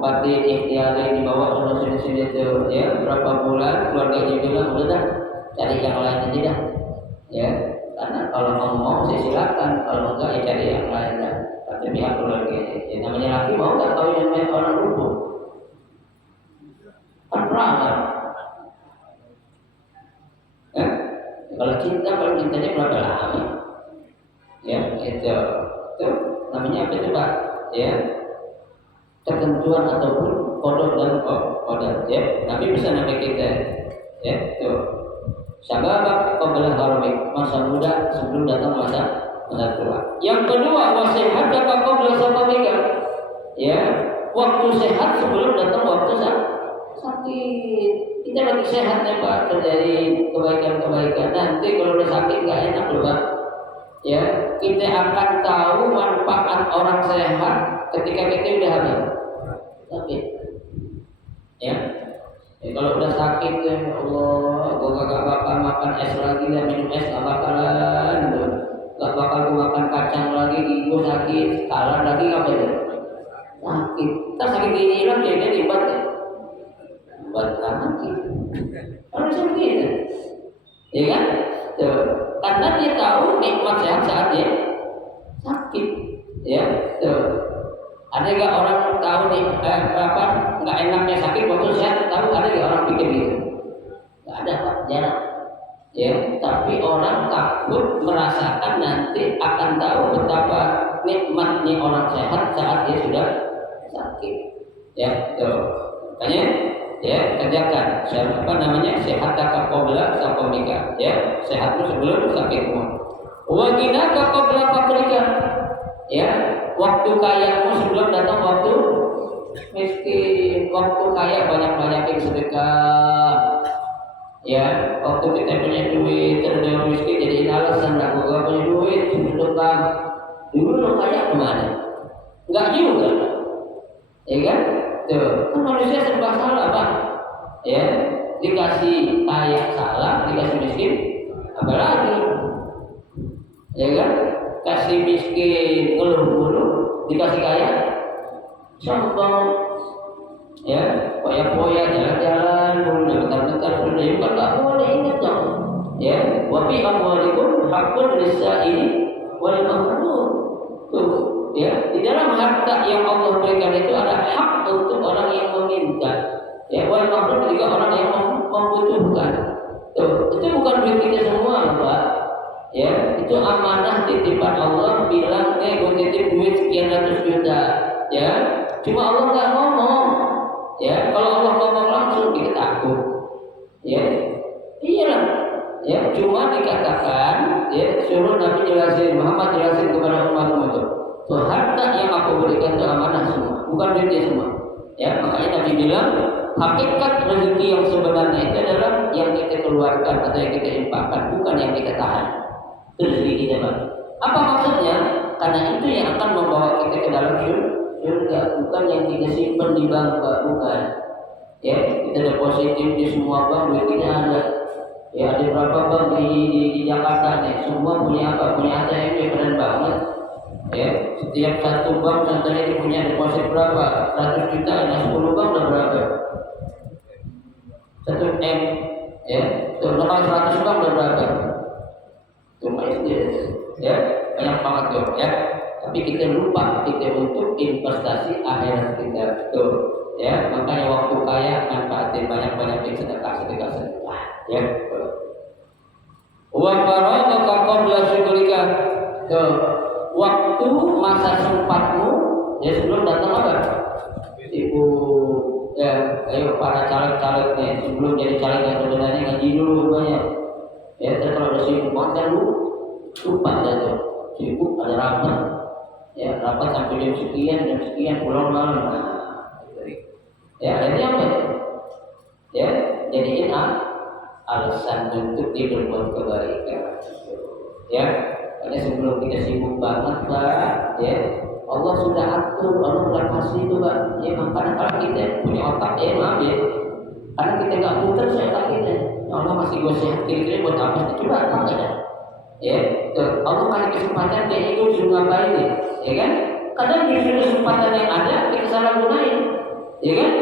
mengobati ikhtiari dibawa solusi itu ya berapa bulan keluarganya bilang udah dah cari yang lain aja dah ya karena kalau kamu mau saya silakan kalau enggak ya cari yang lain dah kata pihak keluarganya ya namanya laki mau nggak tahu yang lain orang rumput kan perangan ya kalau cinta kalau cintanya berapa lama ya itu namanya apa itu Pak ya ketentuan ataupun kodok dan kodok ya Nabi bisa nabi kita ya tuh sabab qabla haramik masa muda sebelum datang masa tua yang kedua wasihat qabla sababika ya waktu sehat sebelum datang waktu sakit kita lagi sehat ya Pak terjadi kebaikan nanti kalau udah sakit nggak enak loh Pak ya kita akan tahu manfaat orang sehat ketika kita udah habis sakit ya kalau udah sakit ya Allah gue gak bakal makan es lagi dan minum es gak bakalan gak bakal gue makan kacang lagi gue sakit kalah lagi apa ya sakit kita sakit ini hilang jadi ribet ya buat sakit harusnya begitu ya kan tuh karena dia tahu nikmat sehat saat dia sakit ya tuh ada nggak orang tahu nih nggak enaknya sakit waktu sehat tahu ada nggak orang pikir gitu nggak ada Pak jarang ya tapi orang takut merasakan nanti akan tahu betapa nikmatnya orang sehat saat dia sudah sakit ya tuh makanya ya kerjakan apa namanya sehat qabla sababika ya sehatmu sebelum sakitmu wa ginaka qabla faqrika ya waktu kayamu sebelum datang waktu miskin waktu kaya banyak-banyakin sedekah ya waktu kita punya duit terus miskin jadi alasan aku gak punya duit sedekah dulu lo kaya kemana nggak juga ya kan tuh kan manusia serba salah Pak ya dikasih kaya salah dikasih miskin apalagi ya kan kasih miskin ngeluh-ngeluh dikasih kaya sombong ya poya-poya jalan-jalan mulu bentar-bentar sudah juga nggak boleh ingat dong ya wa fi amwalikum haqqun lis-sa'ili wal mahrum tuh ya di dalam harta yang Allah berikan itu ada hak untuk orang yang meminta ya wal mahrum juga orang yang membutuhkan tuh itu bukan duit kita semua Pak ya itu amanah titipan Allah bilang gue titip duit sekian ratus juta ya cuma Allah nggak ngomong ya kalau Allah ngomong langsung kita takut ya iyalah ya cuma dikatakan ya suruh Nabi jelasin Muhammad jelasin kepada umatmu itu tuh harta yang aku berikan itu amanah semua bukan duitnya semua ya makanya Nabi bilang hakikat rezeki yang sebenarnya itu adalah yang kita keluarkan atau yang kita infakkan bukan yang kita tahan rezeki kita Pak. Apa maksudnya? Karena itu yang akan membawa kita ke dalam surga, bukan yang kita simpan di bank Pak, bukan. Ya, kita depositin di semua bank, duit kita ada. Ya, ada berapa bank di Jakarta nih, semua punya apa? Punya ATM yang keren banget. Ya, setiap satu bank contohnya dia punya deposit berapa? 100 juta, nah 10 bank udah berapa? 1 M, ya, total 100 bank udah berapa? Cuma itu ya banyak banget tuh ya tapi kita lupa kita untuk investasi akhirat kita tuh ya makanya waktu kaya manfaatin banyak-banyakin sedekah ya wa faragha qabla syukrika tuh waktu masa sempatmu ya sebelum datang apa ibu ya ayo para caleg-caleg nih sebelum jadi caleg yang sebenarnya ngaji dulu banyak ya kalau ada sibuk makan lu lupa dah tuh sibuk ada rapat ya rapat sampai jam sekian pulang malam ya akhirnya apa ya jadiin alasan untuk dia berbuat kebaikan ya karena sebelum kita sibuk banget Pak ya Allah sudah atur Allah sudah kasih itu Pak ya makanya kalau kita punya otak ya maaf ya karena kita nggak muter saya otak kita Allah masih gue sehat kira-kira buat apa sih? Coba apa enggak ada? Ya, tuh, Allah kasih kesempatan dia itu suruh ngapain nih? Ya kan? Kadang justru kesempatan yang ada kita salah gunain. ya kan?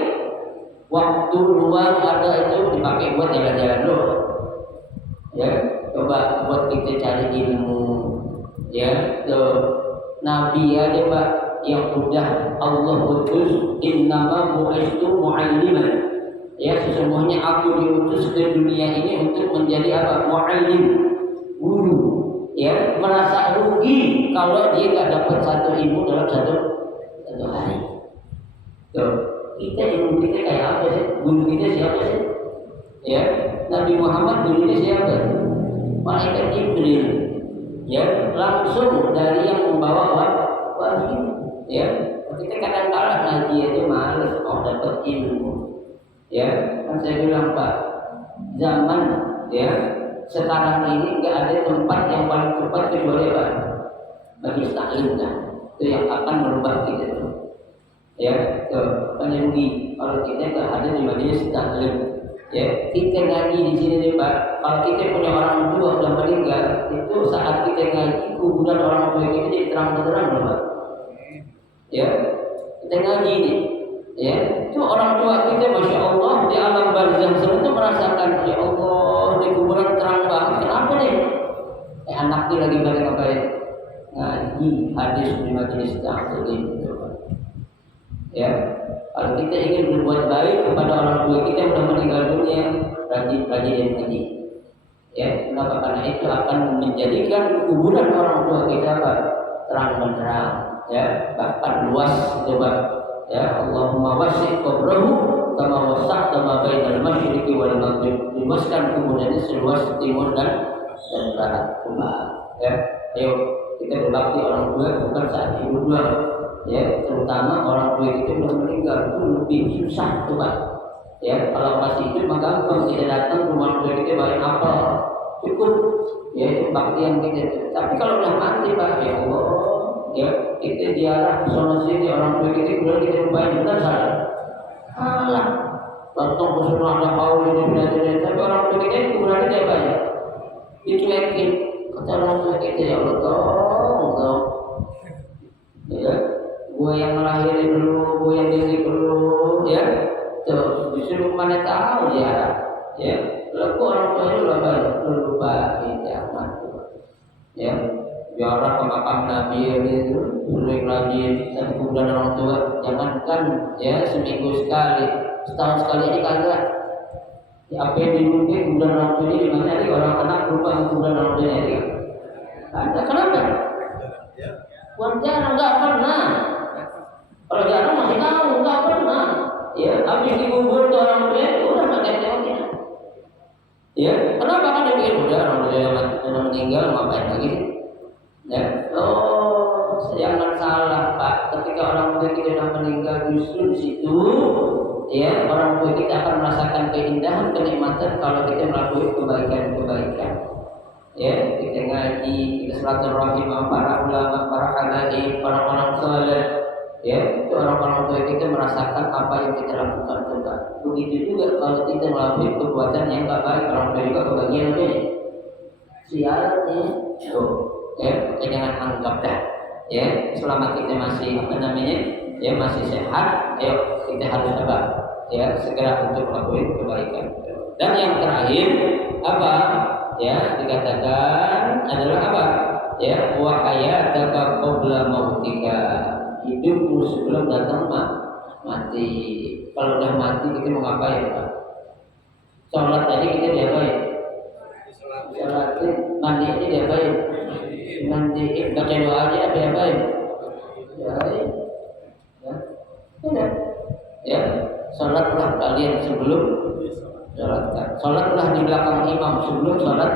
Waktu luang ada itu dipakai buat jalan-jalan doang. Ya, coba buat kita cari ilmu. Ya, Nabi aja Pak yang udah Allah utus, innama bu'istu mu'alliman. Ya, sesungguhnya aku diutus ke dunia ini untuk menjadi apa? Mu'allim, guru. Ya, merasa rugi kalau dia nggak dapat satu ilmu dalam satu hari. Tuh, kita ilmu kita kayak apa sih? Guru kita siapa sih? Ya, Nabi Muhammad gurunya siapa? Malaikat Jibril. Ya, langsung dari yang membawa wahyu. Ya, kita kadang-kadang ngaji aja males mau dapat ilmu. Ya, kan saya bilang Pak, zaman ya sekarang ini nggak ada tempat yang paling tepat kecuali apa? Majelis taklim kan, itu yang akan merubah kita. Ya, tuh rugi kalau kita nggak ada di majelis taklim. Ya, kita ngaji di sini nih Pak. Kalau kita punya orang tua udah meninggal, itu saat kita ngaji kuburan orang tua kita jadi terang-terang loh Pak. Ya, kita ngaji nih. Ya, itu orang tua kita masya Allah di alam barzakh itu merasakan ya Allah di kuburan terang banget. Kenapa nih? Anak dia lagi pada ngapain? Ngaji hadis di majelis taklim. Ya, kalau kita ingin berbuat baik kepada orang tua kita yang sudah meninggal dunia, rajin ngaji. Ya, kenapa? Karena itu akan menjadikan kuburan orang tua kita apa? Terang benderang. Ya, bahkan luas itu Pak. Ya, Allahumma wasi' qabrahu kama wasa'ta ma bainal masyriqi wal maghrib. Luaskan kuburannya seluas timur dan barat. Ya, ayo kita berbakti orang tua bukan saat hidup doang. Ya, terutama orang tua kita belum meninggal itu lebih susah tuh Pak. Ya, kalau masih hidup maka gampang kita datang ke rumah tua kita bawain apa cukup. Ya, itu bakti yang kita. Tapi kalau udah mati Pak, ya Allah, ya kita diarah sono sini orang tua kita kemudian kita lupain benar salah. Salah. Datang ke sana ada paul ini belajar tapi orang tua kita kemudian dia banyak. Dicuekin kata orang tua kita ya Allah tolong. Ya, gua yang melahirin dulu, gua yang didik dulu, ya. Tuh, disuruh mana tahu ya. Ya, lalu orang tua itu lupa jangan. Ya. Biarlah pemakam Nabi itu sering rajin dan kemudian orang tua jangankan ya seminggu sekali, setahun sekali aja kagak. Ya, apa yang dimimpi kemudian orang tua ini dimana nih orang anak lupa kemudian orang tua ini? Ada kenapa? Bukan jarang, nggak pernah. Kalau jarang masih tahu, nggak pernah. Ya, habis dikubur tuh orang tua itu udah pakai teori. Ya, kenapa kan dia pikir udah orang tua yang meninggal ngapain lagi? Ya, jangan salah Pak. Ketika orang tua kita sudah meninggal justru di situ, ya orang tua kita akan merasakan keindahan, kenikmatan kalau kita melakukan kebaikan-kebaikan. Ya, kita ngaji, kita silaturahim sama para ulama, para halaik, orang-orang saleh. Ya, itu orang-orang tua kita merasakan apa yang kita lakukan juga. Begitu juga kalau kita melakukan perbuatan yang tak baik, orang tua juga kebagian ini. Sialnya, ya, kita jangan anggap dah. Ya, selama kita masih ya masih sehat, ayo kita harus apa? Ya, segera untuk melakukan kebaikan. Dan yang terakhir apa? Ya, dikatakan adalah apa? Ya, wa hayataka qabla mautika. Hidupmu sebelum datang mati. Kalau udah mati kita mau ngapain Pak? Sholat tadi kita diapain? Sholatin, mandi aja diapain? Mandiin, baca doa aja diapain? Ya, ya, sholatlah kalian sebelum sholatkan. Sholatlah di belakang imam sebelum sholat.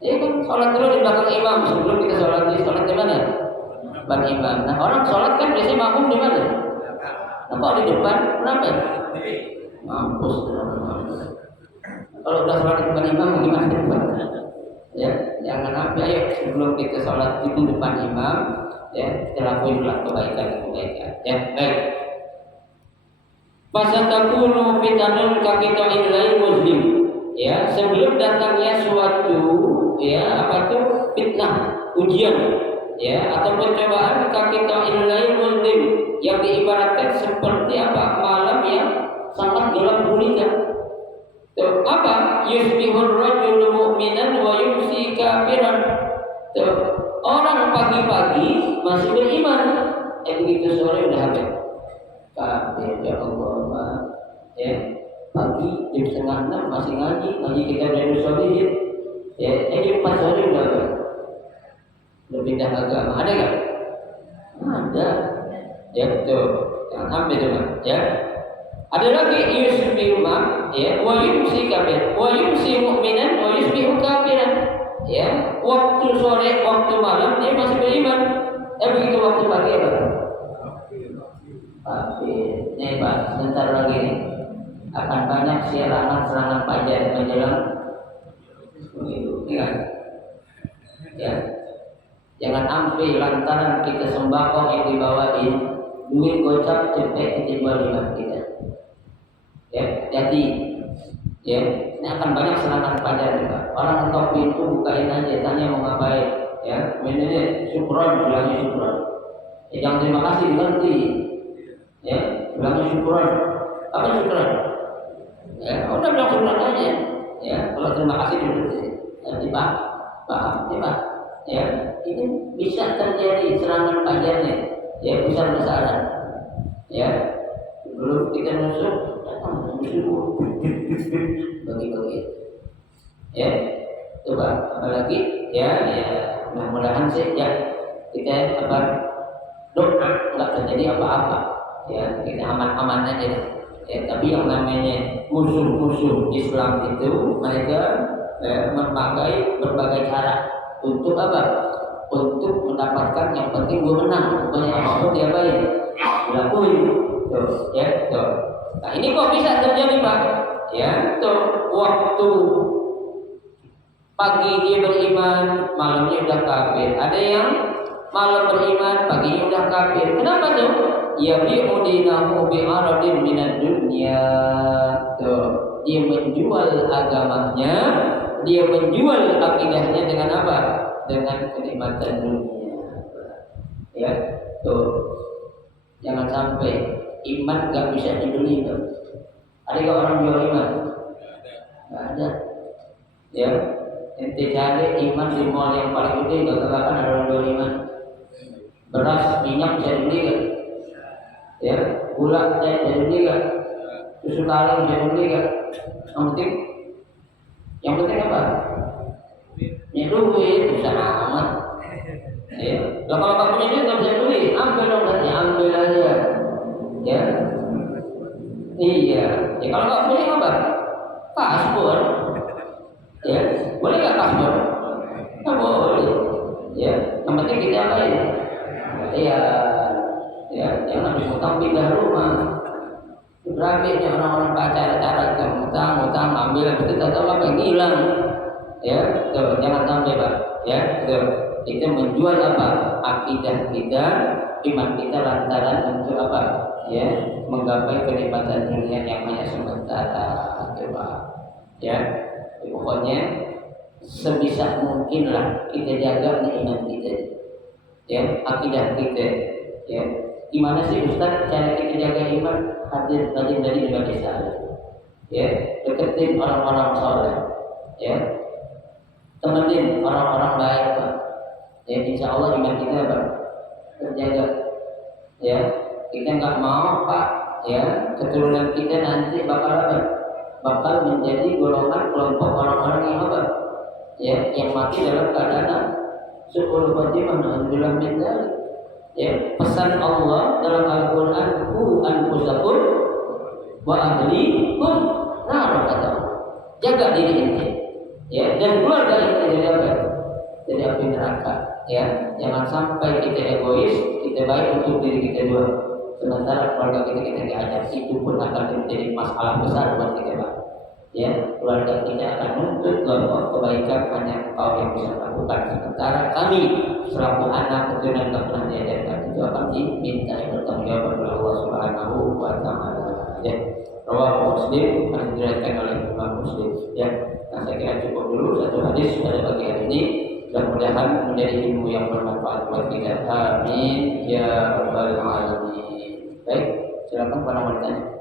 Ya kan, sholat dulu di belakang imam sebelum kita sholat di mana? Depan imam. Nah, orang sholat kan biasanya makmum di mana? Nah, kok di depan? Kenapa? Mampus. Kalau udah sholat di depan imam gimana? Ya, jangan sampai ayo sebelum kita sholat itu depan imam, ya kita lakuin kebaikan. Ya, baik. Fasatakunu fitanun kakito illai muslim. Ya, sebelum datangnya suatu ya apa tuh fitnah, ujian ya, atau pencobaan kaki ta'illai muldim yang diibaratkan seperti apa? Malam yang sangat gelap gulita. Tuh, apa? Yusbihur rajulu mu'minan wa yumsi kafiran. Tuh, orang pagi-pagi masih beriman, begitu sore udah habis kafir. Ya Allah, ya, pagi jam 5:30 masih ngaji kita udah solihin, ya, jam 4 sore udah pindah agama. Ada nggak? Ada. Ya betul. Jangan sampai teman. Ya. Ada lagi yusbihu ya, wa yumsi kafir, wa yumsi mu'minan, wa yusbihu kafiran. Ya, waktu sore, waktu malam dia masih beriman. Begitu waktu pagi apa? Kafir. Nih Pak, sebentar lagi nih akan banyak serangan fajar menjelang begitu, kan? Ya. Jangan sampai lantaran kita sembako yang dibawain duit gocap cepet dijual lima kita. Ya, jadi ya, ini akan banyak serangan fajar juga. Orang ketok pintu bukain aja, tanya mau ngapain. Ya, mainnya syukron, bilangnya syukron. Ya, jangan terima kasih diganti. Ya, bilangnya syukron. Apa syukron? Ya, udah bilang syukron aja. Ya, kalau terima kasih dulu. Nanti paham, ya Pak. Ya, ini bisa terjadi serangan fajarnya, ya, besar-besaran. Ya, belum kita nusuk, musuh bagi-bagi. Ya, coba apalagi, ya, mudah-mudahan sih ya kita doa nggak terjadi apa-apa. Ya, kita aman-aman aja. Ya, tapi yang namanya musuh-musuh Islam itu mereka memakai berbagai cara. Untuk apa? Untuk mendapatkan yang penting gue menang. Pokoknya apapun dia baik dilakuin. Tuh, ya, tuh. Nah ini kok bisa terjadi Pak? Ya, tuh, waktu pagi dia beriman, malamnya udah kafir. Ada yang malam beriman, paginya udah kafir. Kenapa tuh? Ya bi'udinahu bi'aradin minad dunya. Tuh, dia menjual agamanya, dia menjual akidahnya dengan apa? Dengan kenikmatan dunia. Ya, tuh. Jangan sampai iman gak bisa dibeli tuh. Ada gak orang jual iman? Gak ada. Ya, ente cari iman di mall yang paling gede, gak katakan ada orang jual iman. Beras, minyak bisa dibeli gak? Ya, gula bisa dibeli gak? Susu taring bisa dibeli gak? Yang penting apa? Ya duit, bisa amat. Ya, kalau kamu punya duit nggak bisa beli, ambil dong nanti, ambil aja. Ya, iya. Ya kalau nggak punya apa? Paspor. Ya, boleh nggak paspor? Nggak boleh. Ya, yang penting kita apa ya? Iya. Ya, jangan habis utang pindah rumah. Berapanya orang-orang pacar-pacar itu utang ambil, itu tak tahu apa yang hilang. Ya, tuh, jangan sampai Pak. Ya, tuh. Kita menjual apa? Akidah kita, iman kita lantaran untuk apa? Ya, menggapai kenikmatan dunia yang hanya sementara. Coba. Ya, pokoknya sebisa mungkin lah kita jaga iman kita. Ya, akidah kita. Ya, gimana sih Ustaz cara kita jaga iman? Hadir tadi di desa. Ya, deketin orang-orang soleh. Ya, temenin orang-orang baik Pak. Ya, insya Allah iman kita apa? Terjaga. Ya, kita nggak mau Pak. Ya, keturunan kita nanti bakal apa? Bakal menjadi golongan kelompok orang-orang yang apa? Ya, yang mati dalam keadaan syukur khotimah. Alhamdulillah min dzalik. Ya, pesan Allah dalam Al-Quran, ku anfusakum wa ahlikum nar, kata. Jaga diri ente. Ya, dan keluarga ente dari apa? Dari api neraka. Ya, jangan sampai kita egois, kita baik untuk diri kita dulu. Sementara keluarga kita diajak, itu pun akan menjadi masalah besar buat kita Pak. Ya, keluarga kita akan menuntut bahwa kebaikan hanya Engkau yang bisa lakukan. Sementara kami selaku anak keturunan tak pernah diajarkan, itu akan diminta bertanggung jawab oleh Allah Subhanahu wa Ta'ala. Ya, Rawahu Muslim, diriwayatkan oleh Imam Muslim. Ya, nah saya kira cukup dulu satu hadis pada pagi hari ini. Mudah-mudahan menjadi ilmu yang bermanfaat buat kita. Amin ya rabbal alamin. Baik, silakan para wanita.